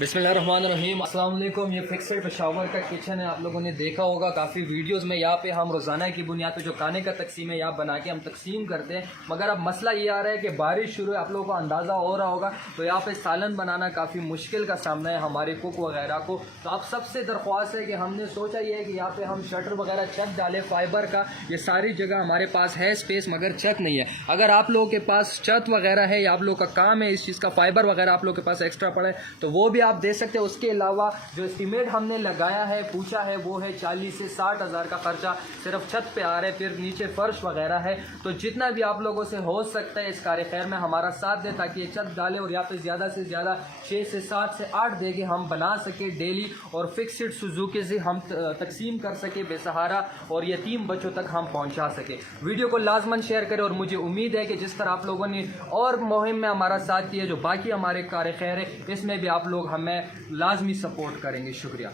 بسم اللہ الرحمن الرحیم۔ السلام علیکم۔ یہ فکسڈ پشاور کا کچن ہے، آپ لوگوں نے دیکھا ہوگا کافی ویڈیوز میں۔ یہاں پہ ہم روزانہ کی بنیاد پہ جو کھانے کا تقسیم ہے یہاں بنا کے ہم تقسیم کرتے ہیں، مگر اب مسئلہ یہ آ رہا ہے کہ بارش شروع ہے، آپ لوگوں کو اندازہ ہو رہا ہوگا، تو یہاں پہ سالن بنانا کافی مشکل کا سامنا ہے ہمارے کوک وغیرہ کو۔ تو آپ سب سے درخواست ہے کہ ہم نے سوچا یہ ہے کہ یہاں پہ ہم شٹر وغیرہ چھت ڈالے فائبر کا، یہ ساری جگہ ہمارے پاس ہے اسپیس، مگر چھت نہیں ہے۔ اگر آپ لوگوں کے پاس چھت وغیرہ ہے یا آپ لوگوں کا کام ہے اس چیز کا، فائبر وغیرہ آپ لوگوں کے پاس ایکسٹرا پڑا ہے تو وہ بھی آپ دے سکتے ہیں۔ اس کے علاوہ جو اسٹیمیٹ ہم نے لگایا ہے، پوچھا ہے، وہ ہے 40 سے 60 ہزار کا خرچہ صرف چھت پہ آ رہا ہے، پھر نیچے فرش وغیرہ ہے۔ تو جتنا بھی آپ لوگوں سے ہو سکتا ہے اس کار خیر میں ہمارا ساتھ دیں تاکہ یہ چھت ڈالے اور یہاں پہ زیادہ سے زیادہ 6 سے 7 سے 8 دیگیں ہم بنا سکے ڈیلی، اور فکسڈ سوزوکی سے ہم تقسیم کر سکے بے سہارا اور یتیم بچوں تک ہم پہنچا سکے۔ ویڈیو کو لازماً شیئر کریں، اور مجھے امید ہے کہ جس طرح آپ لوگوں نے اور مہم میں ہمارا ساتھ دیا، جو باقی ہمارے کار خیر ہے، اس میں بھی آپ لوگ ہمیں لازمی سپورٹ کریں گے۔ شکریہ۔